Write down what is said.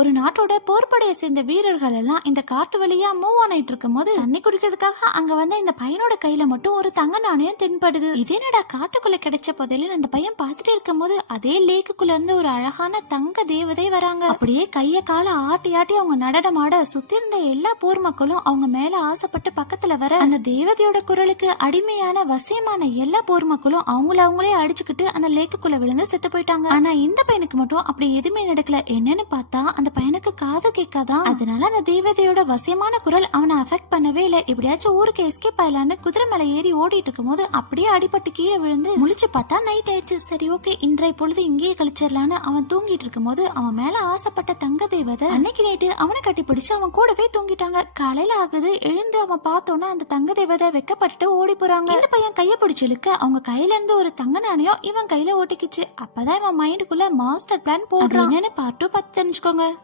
ஒரு நாட்டோட போர்படையை சேர்ந்த வீரர்கள் எல்லாம் இந்த காட்டு வழியா மூவ் ஆனிட்டு இருக்கும் போது தண்ணி குடிக்கிறதுக்காக அங்க வந்த இந்த பையனோட கையில மட்டும் ஒரு தங்க நாணயம் தென்படுது. இதேனடா காட்டுக்குள்ள கிடைச்ச புதையல அந்த பையன் பார்த்துட்டு இருக்கும் போது அதே லேக்குள்ள இருந்து ஒரு அழகான தங்க தேவதை வராங்க. அப்படியே கைய கால ஆட்டி ஆட்டி அவங்க நடனமாட சுத்தி இருந்த எல்லா போர் மக்களும் அவங்க மேல ஆசைப்பட்டு பக்கத்துல வர அந்த தேவதையோட குரலுக்கு அடிமையான வசியமான எல்லா போர் மக்களும் அவங்களே அடிச்சுக்கிட்டு அந்த லேக்குள்ள விழுந்து செத்து போயிட்டாங்க. ஆனா இந்த பையனுக்கு மட்டும் அப்படி எதுவுமே நடக்கல. என்னன்னு பார்த்தா அந்த பையனுக்கு காது கேட்காதான். அதனால அந்த தேவதையோட வசியமான குரல் அவனை அஃபெக்ட் பண்ணவே இல்லை. எப்படியாச்சும் ஊருக்கு எஸ்கேப் ஆயிலான்னு குதிரை மேல ஏறி ஓடிட்டு இருக்கும் போது அப்படியே அடிபட்டு கீழே விழுந்து முழிச்சு பார்த்தா நைட் ஆயிடுச்சு. சரி ஓகே, இன்றைய பொழுது இங்கேயே கழிச்சிடலான்னு அவன் தூங்கிட்டு இருக்கும் போது அவன் மேல ஆசைப்பட்ட தங்க தேவதை அன்னைக்கு நைட்டு அவனை கட்டி பிடிச்சு அவன் கூடவே தூங்கிட்டாங்க. காலையில ஆகுது, எழுந்து அவன் பார்த்தோன்னா அந்த தங்க தேவதை வெக்கப்பட்டு ஓடி போறாங்க. இந்த பையன் கைய பிடிச்சு இழுக்க அவங்க கையில இருந்து ஒரு தங்க நாணயம் இவன் கையில ஓட்டிக்கிச்சு. அப்பதான் இவன் மைண்டுக்குள்ள மாஸ்டர் பிளான் போடுறான். என்னன்னு பார்ட் 2 பார்த்து தெரிஞ்சுக்கோங்க.